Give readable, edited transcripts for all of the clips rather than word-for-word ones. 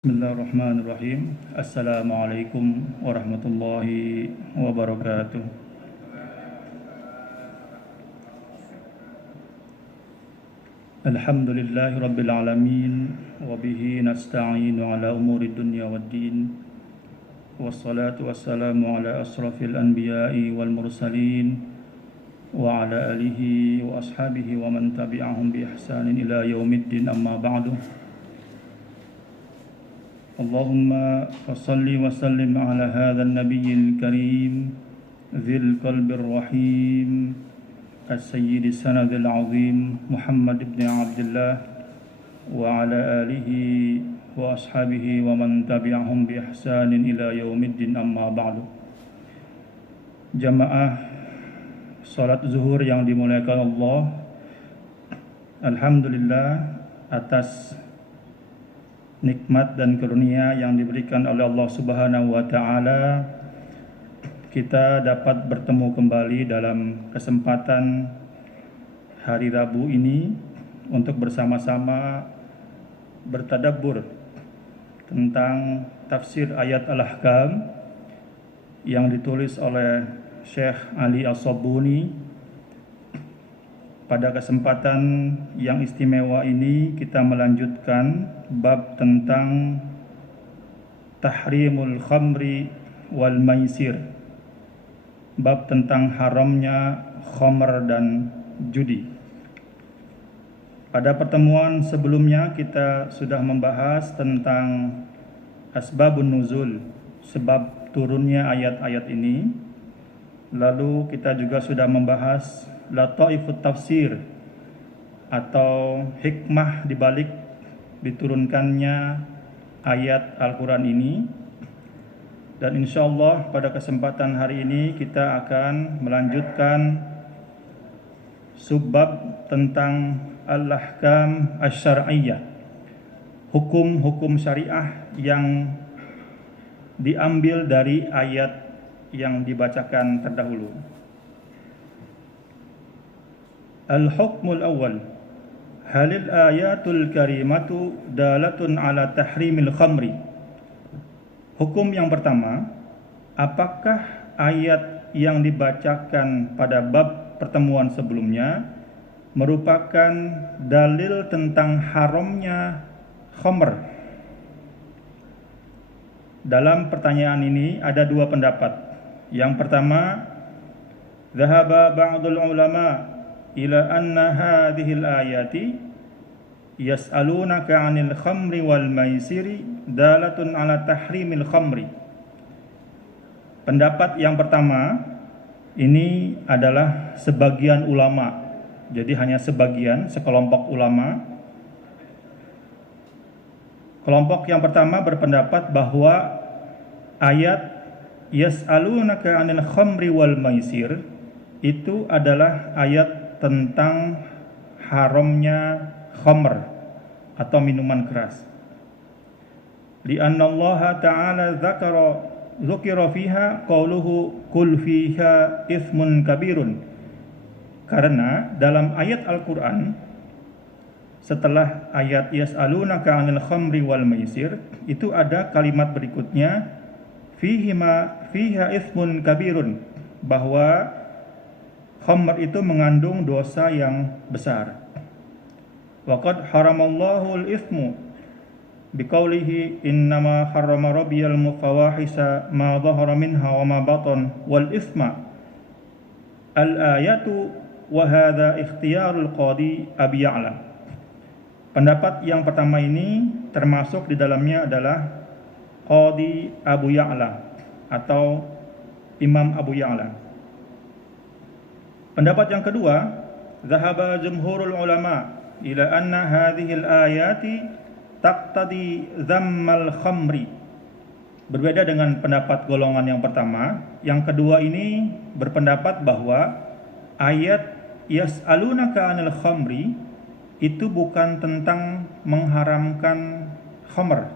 Bismillahirrahmanirrahim. Assalamualaikum warahmatullahi wabarakatuh. Alhamdulillahi rabbil alamin wa bihi nasta'inu ala umuri dunya waddin. Wassalatu wassalamu ala asrafil anbiya'i wal mursalin wa ala alihi wa ashabihi wa man tabi'ahum bi ihsanin ila yaumiddin, amma ba'du. Allahumma salli wa sallim ala hadha an-nabiyil karim dhil qalbir rahim as-sayyidi sanadil azim Muhammad ibn Abdullah wa ala alihi wa ashabihi wa man tabi'ahum bi ihsanin ila yaumiddin, amma ba'du. Jamaah salat zuhur yang dimuliakan Allah, alhamdulillah atas nikmat dan karunia yang diberikan oleh Allah Subhanahu wa taala, kita dapat bertemu kembali dalam kesempatan hari Rabu ini untuk bersama-sama bertadabbur tentang tafsir ayat Al-Ahkam yang ditulis oleh Syekh Ali As-Sabuni. Pada kesempatan yang istimewa ini kita melanjutkan bab tentang tahrimul khamri wal maisir, bab tentang haramnya khamr dan judi. Pada pertemuan sebelumnya kita sudah membahas tentang asbabun nuzul, sebab turunnya ayat-ayat ini. Lalu kita juga sudah membahas lataifut tafsir atau hikmah dibalik diturunkannya ayat Al-Quran ini. Dan insyaallah pada kesempatan hari ini kita akan melanjutkan subbab tentang al-ahkam asy-syar'iyyah, hukum-hukum syariah yang diambil dari ayat yang dibacakan terdahulu. Al-hukmul awal, halil ayatul karimatu dalatun ala tahrimil khamri. Hukum yang pertama, apakah ayat yang dibacakan pada bab pertemuan sebelumnya merupakan dalil tentang haramnya khamr? Dalam pertanyaan ini ada dua pendapat. Yang pertama, dhahaba ba'dul ulama ila anna hadhil ayati yas'alunaka 'anil khamri wal maisiri dalatun ala tahrimil khamri. Pendapat yang pertama ini adalah sebagian ulama. Jadi hanya sebagian, sekelompok ulama. Kelompok yang pertama berpendapat bahwa ayat yas'alunaka 'anil khamri wal maisir itu adalah ayat tentang haramnya khamr atau minuman keras. Li'anna Allah ta'ala dzukira fiha qauluhu qul fiha itsmun kabirun. Karena dalam ayat Al-Qur'an setelah ayat yas'alunaka 'anil khamri wal maisir itu ada kalimat berikutnya fiha itsmun kabirun, bahwa khamr itu mengandung dosa yang besar. Waqad haramallahu al-itsmu biqaulihi innama harrama rabbiyal fawahisa ma dhahara minha wa ma batan wal itsma al-ayatu wa hadha ikhtiyarul qadi Abi Ya'la. Pendapat yang pertama ini termasuk di dalamnya adalah Qadi Abu Ya'la atau Imam Abu Ya'la. Pendapat yang kedua, zahaba jumhurul ulama ila anna hadhil ayati taqtadi dhammal khamri. Berbeda dengan pendapat golongan yang pertama. Yang kedua ini berpendapat bahwa ayat yas'alunaka 'anil khamri itu bukan tentang mengharamkan khamr,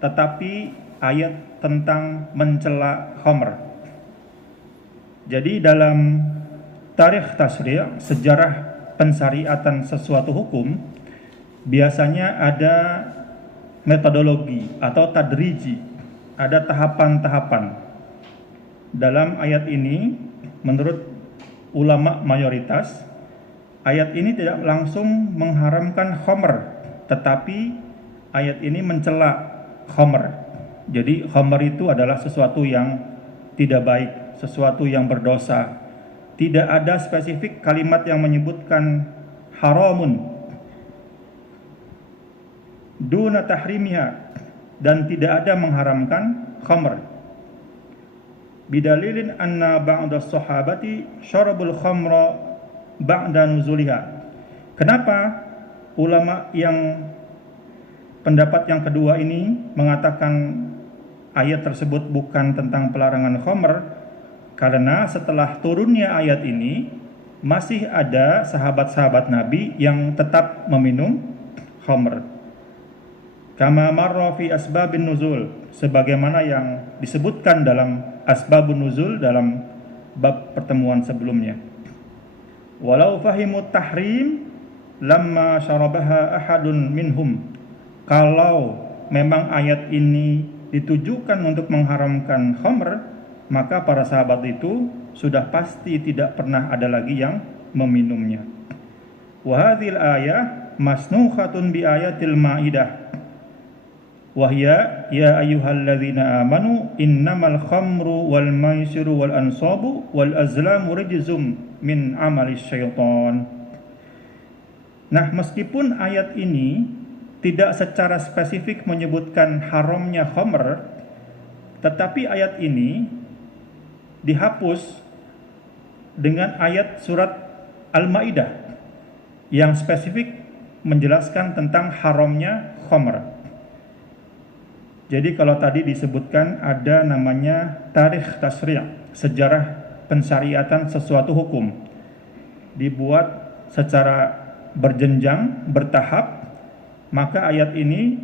tetapi ayat tentang mencela khamr. Jadi dalam tarikh tasri', sejarah pensyariatan sesuatu hukum, biasanya ada metodologi atau tadriji, ada tahapan-tahapan. Dalam ayat ini, menurut ulama mayoritas, ayat ini tidak langsung mengharamkan khamr, tetapi ayat ini mencela khamr. Jadi khamr itu adalah sesuatu yang tidak baik, sesuatu yang berdosa. Tidak ada spesifik kalimat yang menyebutkan haramun duna tahrimiha, dan tidak ada mengharamkan khamr. Bidalilin anna ba'da sahabati syarabul khamra ba'da nuzuliha. Kenapa ulama yang pendapat yang kedua ini mengatakan ayat tersebut bukan tentang pelarangan khamr? Karena setelah turunnya ayat ini masih ada sahabat-sahabat Nabi yang tetap meminum khamr. Kama marra fi asbabin nuzul, sebagaimana yang disebutkan dalam asbabun nuzul dalam bab pertemuan sebelumnya. Walau fahimut tahrim lamma syarabaha ahadun minhum. Kalau memang ayat ini ditujukan untuk mengharamkan khamr, maka para sahabat itu sudah pasti tidak pernah ada lagi yang meminumnya. Wa hadhil ayah masnukhatun bi ayatil Maidah. Wahya ya ayyuhalladzina amanu innamal khamru wal maisiru wal ansabu wal azlamu rijzum min amalis syaitan. Nah, meskipun ayat ini tidak secara spesifik menyebutkan haramnya khamr, tetapi ayat ini dihapus dengan ayat surat Al-Maidah yang spesifik menjelaskan tentang haramnya khamr. Jadi kalau tadi disebutkan ada namanya tarikh tasyri', sejarah pensyariatan sesuatu hukum, dibuat secara berjenjang, bertahap, maka ayat ini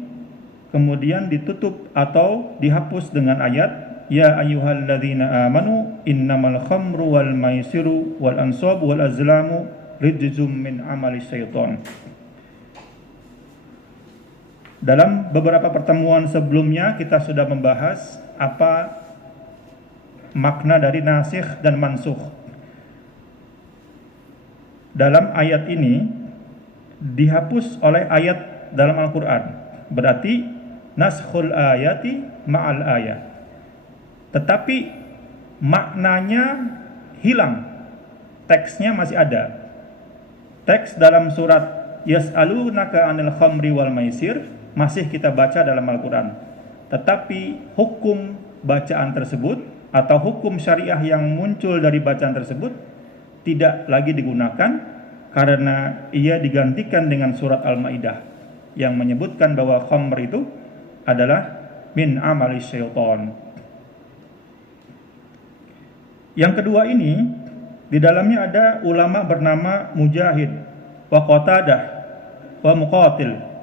kemudian ditutup atau dihapus dengan ayat ya ayyuhalladzina amanu innamal khamru wal maisiru wal ansabu wal azlamu rijzum min amali syaitan. Dalam beberapa pertemuan sebelumnya kita sudah membahas apa makna dari nasikh dan mansukh. Dalam ayat ini dihapus oleh ayat dalam Al-Quran, berarti naskhul ayati ma'al ayat. Tetapi maknanya hilang, teksnya masih ada. Teks dalam surat yas'alunaka 'anil khamri wal maisir masih kita baca dalam Al-Quran, tetapi hukum bacaan tersebut atau hukum syariah yang muncul dari bacaan tersebut tidak lagi digunakan karena ia digantikan dengan surat Al-Maidah yang menyebutkan bahwa khamr itu adalah min amali syaitan. Yang kedua ini, di dalamnya ada ulama bernama Mujahid, wa Qatadah, wa Muqatil.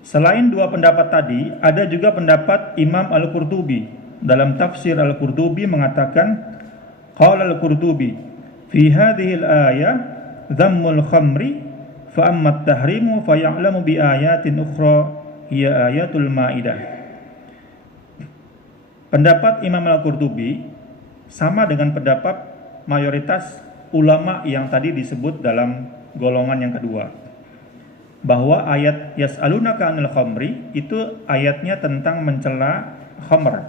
Selain dua pendapat tadi, ada juga pendapat Imam Al-Qurtubi. Dalam tafsir Al-Qurtubi mengatakan, qala Al-Qurtubi, fi hadhil ayah dhammul khamri, fa amma at-tahrimu fa ya'lamu bi ayatin ukhra hiya ayatul Maidah. Pendapat Imam Al-Qurtubi sama dengan pendapat mayoritas ulama yang tadi disebut dalam golongan yang kedua, bahwa ayat yas'alunaka 'anil khamri itu ayatnya tentang mencela khamr.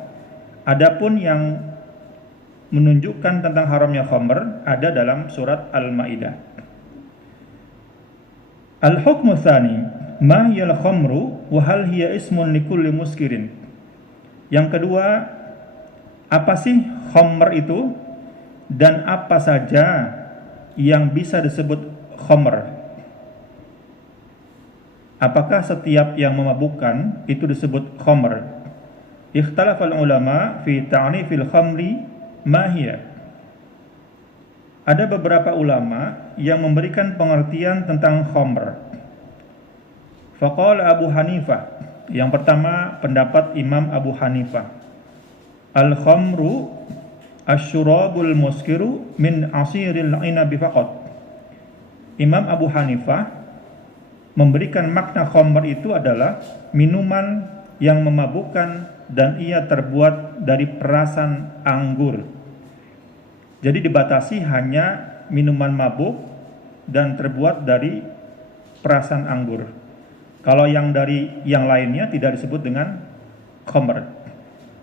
Adapun yang menunjukkan tentang haramnya khamr ada dalam surat Al-Maidah. Al-hukmu tsani ma hiyal khamru wa hal hiya ismun likulli muskirin. Yang kedua, apa sih khamr itu dan apa saja yang bisa disebut khamr? Apakah setiap yang memabukkan itu disebut khamr? Ikhtalafal ulama fi ta'rifil khamri ma hiya. Ada beberapa ulama yang memberikan pengertian tentang khamr. Faqala Abu Hanifah, yang pertama pendapat Imam Abu Hanifah, al-khamru asyurabul muskiru min asiril inabi faqat. Imam Abu Hanifah memberikan makna khamr itu adalah minuman yang memabukkan dan ia terbuat dari perasan anggur. Jadi dibatasi hanya minuman mabuk dan terbuat dari perasan anggur. Kalau yang dari yang lainnya tidak disebut dengan khamr.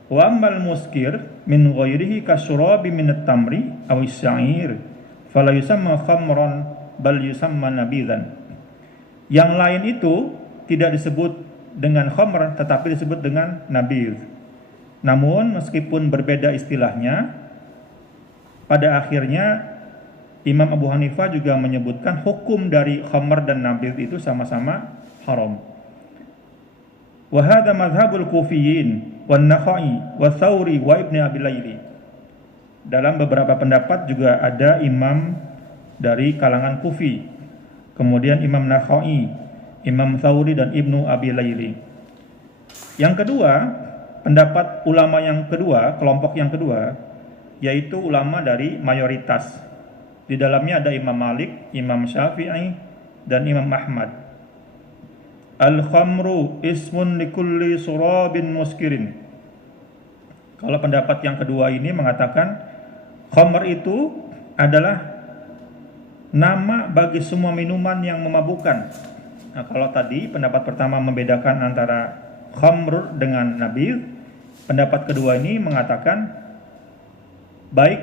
Wa ammal muskir min ghairihi kasyurabi min at-tamri aw as-sa'ir fala yusamma khamran bal yusamma nabidan. Yang lain itu tidak disebut dengan khamr tetapi disebut dengan nabidh. Namun meskipun berbeda istilahnya, pada akhirnya Imam Abu Hanifah juga menyebutkan hukum dari khamr dan nabidh itu sama-sama haram. Wa hadha madhhabul Kufiyyin wan Nakhai wa Tsauri wa Ibnu Abi Laili. Dalam beberapa pendapat juga ada imam dari kalangan Kufi, kemudian Imam Nakhai, Imam Tsauri dan Ibnu Abi Laili. Yang kedua, pendapat ulama yang kedua, kelompok yang kedua, yaitu ulama dari mayoritas. Di dalamnya ada Imam Malik, Imam Syafi'i, dan Imam Ahmad. Al-khamru ismun likulli surabin muskirin. Kalau pendapat yang kedua ini mengatakan khamr itu adalah nama bagi semua minuman yang memabukkan. Nah, kalau tadi pendapat pertama membedakan antara khamr dengan nabidh, pendapat kedua ini mengatakan baik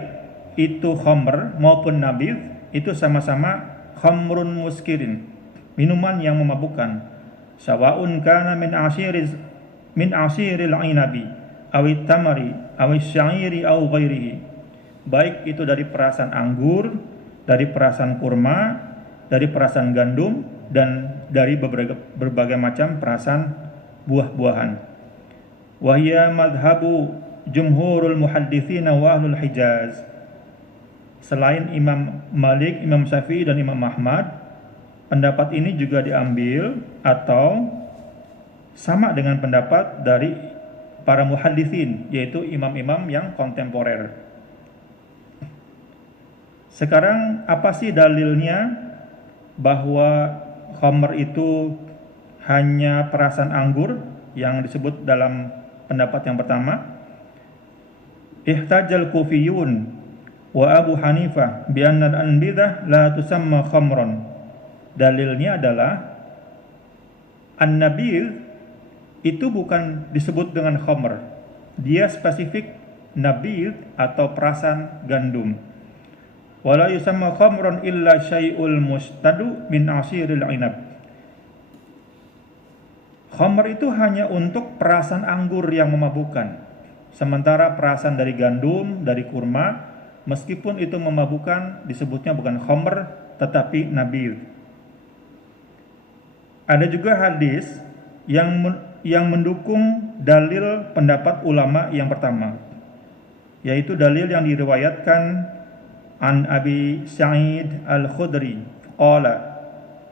itu khamr maupun nabidh itu sama-sama khamrun muskirin, minuman yang memabukkan. Sawa'un kana min asiril inabi awit tamari awit syairi aw ghairihi. Baik itu dari perasan anggur, dari perasan kurma, dari perasan gandum, dan dari berbagai macam perasan buah-buahan. Wahya madhabu jumhurul muhadditsina wa ahlul Hijaz. Selain Imam Malik, Imam Syafi'i dan Imam Ahmad, pendapat ini juga diambil atau sama dengan pendapat dari para muhadditsin, yaitu imam-imam yang kontemporer. Sekarang apa sih dalilnya bahwa khamr itu hanya perasan anggur yang disebut dalam pendapat yang pertama? Ihtajal Kufiyun wa Abu Hanifah bi anna al-anbidah la tusamma khamran. Dalilnya adalah an-nabidh itu bukan disebut dengan khamr. Dia spesifik nabidh atau perasan gandum. Wala yusamma khamran illa syai'ul mustadu min asiril inab. Khamr itu hanya untuk perasan anggur yang memabukkan. Sementara perasan dari gandum, dari kurma, meskipun itu memabukkan, disebutnya bukan khamr tetapi nabidh. Ada juga hadis yang mendukung dalil pendapat ulama yang pertama, yaitu dalil yang diriwayatkan an Abi Sa'id Al-Khudri qala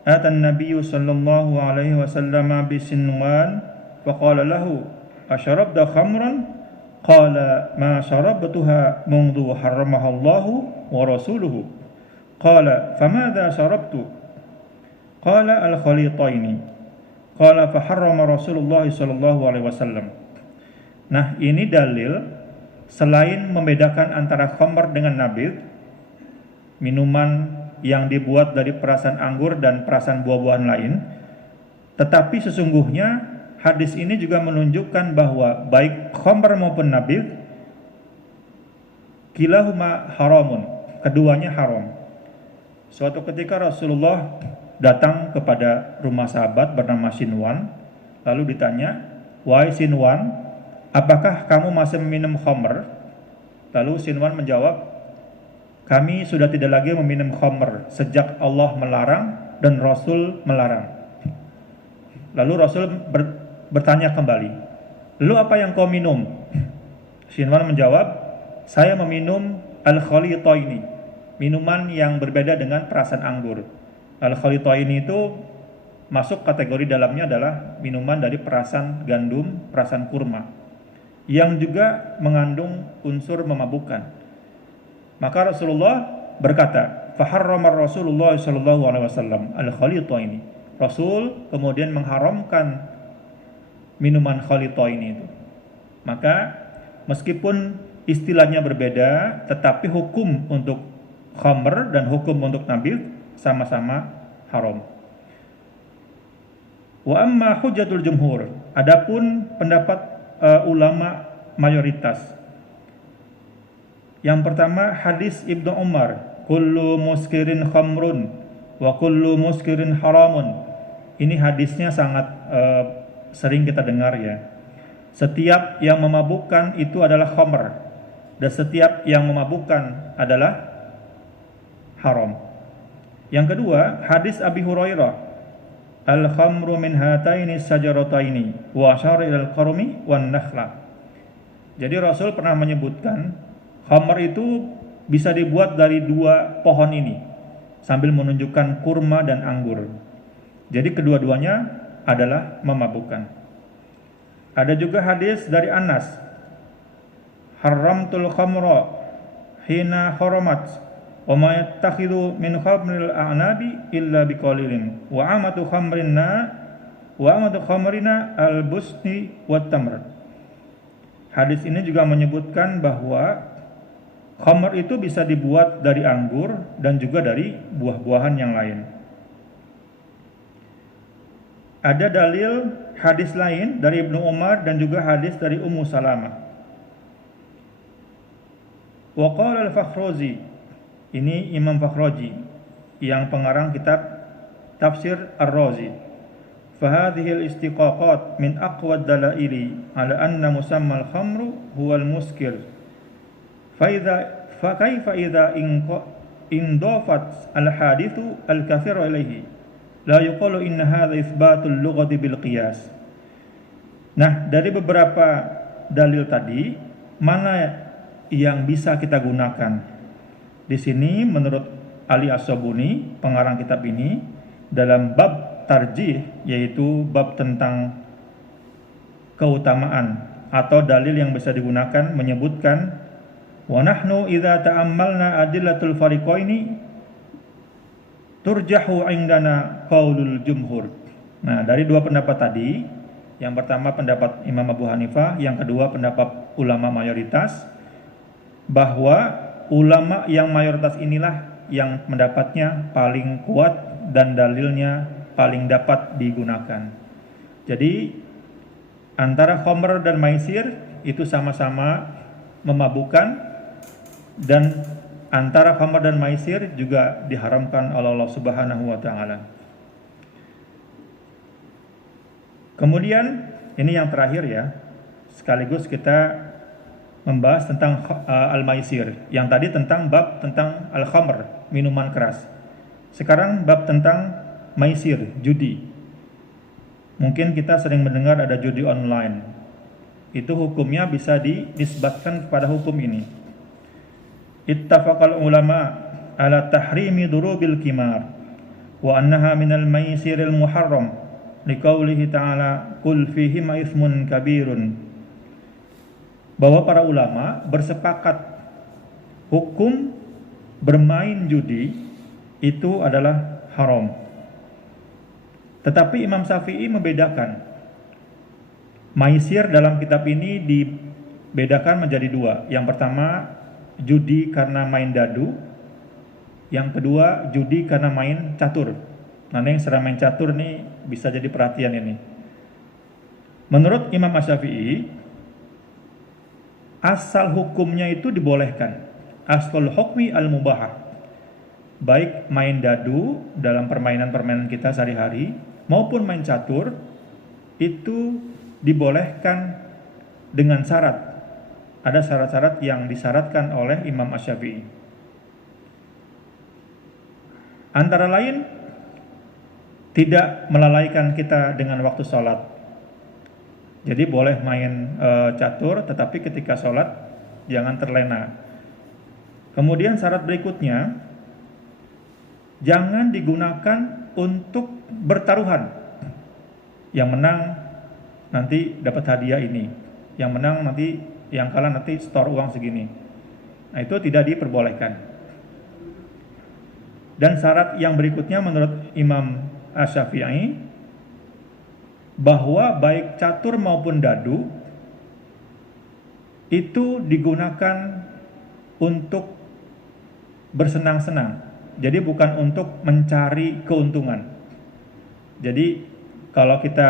ata an-nabiy sallallahu alaihi wasallam bi Sinwan fa qala lahu asharabta khamran qala ma sharabtuha mundu harramaha Allah wa rasuluhu qala famadha sharabtu qala al-khalitaini qala fa harrama Rasulullah sallallahu alaihi wasallam. Nah, ini dalil selain membedakan antara khamr dengan nabidh, minuman yang dibuat dari perasan anggur dan perasan buah-buahan lain, tetapi sesungguhnya hadis ini juga menunjukkan bahwa baik khamr maupun nabidh kilahuma haramun, keduanya haram. Suatu ketika Rasulullah datang kepada rumah sahabat bernama Sinwan, lalu ditanya, "Wahai Sinwan, apakah kamu masih meminum khamr?" Lalu Sinwan menjawab, "Kami sudah tidak lagi meminum khamr sejak Allah melarang dan Rasul melarang." Lalu Rasul bertanya kembali, "Lalu apa yang kau minum?" Sinwan menjawab, "Saya meminum al-khalitaini, minuman yang berbeda dengan perasan anggur." Al-khalitaini itu masuk kategori dalamnya adalah minuman dari perasan gandum, perasan kurma, yang juga mengandung unsur memabukkan. Maka Rasulullah berkata, "Faharrama Rasulullah sallallahu alaihi wasallam al-khalitaini." Rasul kemudian mengharamkan minuman khalithah ini itu. Maka meskipun istilahnya berbeda, tetapi hukum untuk khamr dan hukum untuk nabidh sama-sama haram. Wa amma hujjatul jumhur, adapun pendapat ulama mayoritas. Yang pertama hadis Ibnu Umar, kullu muskirin khamrun wa kullu muskirin haramun. Ini hadisnya sangat sering kita dengar ya. Setiap yang memabukkan itu adalah khamr, dan setiap yang memabukkan adalah haram. Yang kedua, hadis Abi Hurairah, al-khamru min hataini sajarataini wa asyara ilal qarmi wan nakhla. Jadi Rasul pernah menyebutkan khamr itu bisa dibuat dari dua pohon ini sambil menunjukkan kurma dan anggur. Jadi kedua-duanya adalah memabukkan. Ada juga hadis dari Anas, haramtul khamra hina haramat wa ma yattakhidhu min khamril a'nabi illa biqalilin wa amatu khamrina al-busni wat tamr. Hadis ini juga menyebutkan bahwa khamr itu bisa dibuat dari anggur dan juga dari buah-buahan yang lain. Ada dalil hadis lain dari Ibnu Umar dan juga hadis dari Ummu Salamah. Wa qala al-Fakhrazi, ini Imam Fakhrazi yang pengarang kitab Tafsir Ar-Razi. Fahadhihi al-istiqaqat min aqwa ad-dalaili ala anna musamma al-khamru huwa al-muskir. Fa kaifa idza indafat al-hadithu al-kathir ilayhi la yuqalu inna hadha itsbatul lughati bil qiyas. Nah, dari beberapa dalil tadi, mana yang bisa kita gunakan? Di sini menurut Ali As-Sabuni, pengarang kitab ini, dalam bab tarjih, yaitu bab tentang keutamaan atau dalil yang bisa digunakan, menyebutkan wa nahnu idza ta'ammalna adillatul fariqaini turjahu indana qaulul jumhur. Nah, dari dua pendapat tadi, yang pertama pendapat Imam Abu Hanifah, yang kedua pendapat ulama mayoritas, bahwa ulama yang mayoritas inilah yang pendapatnya paling kuat dan dalilnya paling dapat digunakan. Jadi antara khamr dan maisir itu sama-sama memabukkan, dan antara khamr dan maisir juga diharamkan oleh Allah Subhanahu wa taala. Kemudian ini yang terakhir ya, sekaligus kita membahas tentang al-maisir. Yang tadi tentang bab tentang al-khamr, minuman keras. Sekarang bab tentang maisir, judi. Mungkin kita sering mendengar ada judi online. Itu hukumnya bisa dinisbatkan kepada hukum ini. Ittafaqal ulama ala tahrimi durubil qimar wa annaha minal maisiril muharram liqaulihi ta'ala qul fihima ismun kabirun. Bahwa para ulama bersepakat hukum bermain judi itu adalah haram. Tetapi Imam Syafi'i membedakan. Maisir dalam kitab ini dibedakan menjadi dua. Yang pertama, judi karena main dadu. Yang kedua, judi karena main catur. Nah, yang sering main catur nih bisa jadi perhatian ini. Menurut Imam Syafi'i, asal hukumnya itu dibolehkan. Aslul hukmi al-mubahah. Baik main dadu dalam permainan-permainan kita sehari-hari maupun main catur itu dibolehkan dengan syarat. Ada syarat-syarat yang disyaratkan oleh Imam Asy-Syafi'i. Antara lain, tidak melalaikan kita dengan waktu sholat. Jadi boleh main catur, tetapi ketika sholat jangan terlena. Kemudian syarat berikutnya, jangan digunakan untuk bertaruhan. Yang menang nanti dapat hadiah ini, yang menang nanti, yang kalah nanti store uang segini. Nah, itu tidak diperbolehkan. Dan syarat yang berikutnya menurut Imam Asy-Syafi'i bahwa baik catur maupun dadu itu digunakan untuk bersenang-senang. Jadi bukan untuk mencari keuntungan. Jadi kalau kita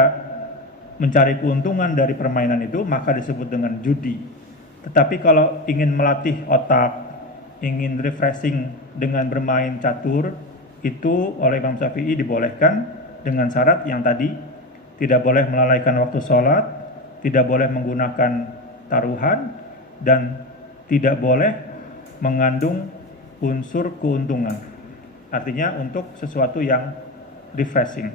mencari keuntungan dari permainan itu maka disebut dengan judi. Tetapi kalau ingin melatih otak, ingin refreshing dengan bermain catur, itu oleh Imam Syafi'i dibolehkan dengan syarat yang tadi, tidak boleh melalaikan waktu sholat, tidak boleh menggunakan taruhan, dan tidak boleh mengandung unsur keuntungan. Artinya untuk sesuatu yang refreshing.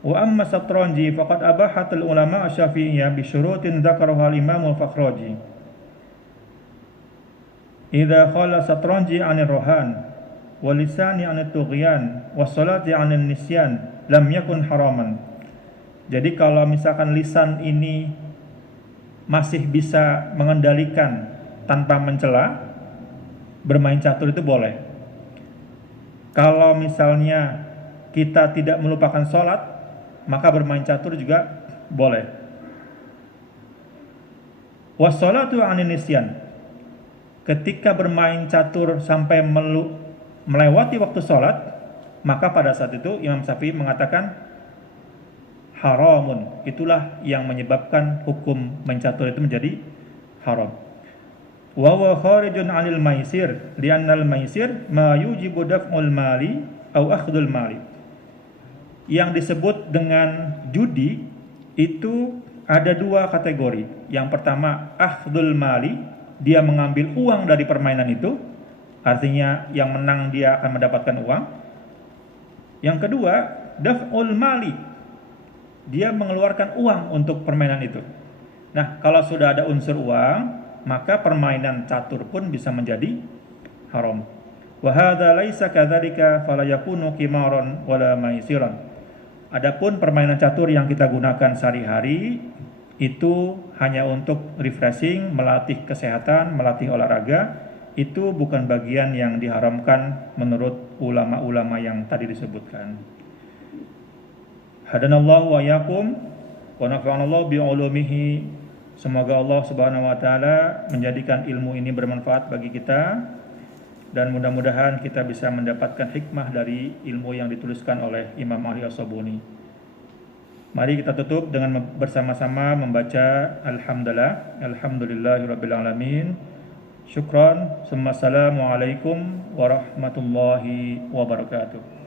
Wa amma satranji faqad abahat al-ulama asy-Syafi'iyyah bi syurutin dzakaraha al-Imam al-Fakhraji. Idza khala satranji 'anil rohan wa lisani 'anil tughyan wa salati 'anil nisyan lam yakun haraman. Jadi kalau misalkan lisan ini masih bisa mengendalikan tanpa mencela, bermain catur itu boleh. Kalau misalnya kita tidak melupakan sholat, maka bermain catur juga boleh. Wassalatu 'anil nisyan. Ketika bermain catur sampai melewati waktu sholat, maka pada saat itu Imam Syafi'i mengatakan haramun. Itulah yang menyebabkan hukum main catur itu menjadi haram. Wa huwa kharijun 'anil maisir li'anna al-maisir ma yujibu daf'ul mali aw akhdhul mali. Yang disebut dengan judi itu ada dua kategori. Yang pertama akhdhul mali, dia mengambil uang dari permainan itu, artinya yang menang dia akan mendapatkan uang. Yang kedua daf'ul mali, dia mengeluarkan uang untuk permainan itu. Nah, kalau sudah ada unsur uang, maka permainan catur pun bisa menjadi haram. Wa hadza laisa kadzalika fala yakunu qimaran wala maisiran. Adapun permainan catur yang kita gunakan sehari-hari itu hanya untuk refreshing, melatih kesehatan, melatih olahraga, itu bukan bagian yang diharamkan menurut ulama-ulama yang tadi disebutkan. Hadanallahu wa iyyakum wa nafa'anallahu bi'ulumihi. Semoga Allah Subhanahu wa taala menjadikan ilmu ini bermanfaat bagi kita, dan mudah-mudahan kita bisa mendapatkan hikmah dari ilmu yang dituliskan oleh Imam Ali As-Sabuni. Mari kita tutup dengan bersama-sama membaca alhamdulillah, alhamdulillahirabbil alamin. Syukran, summa assalamu alaikum warahmatullahi wabarakatuh.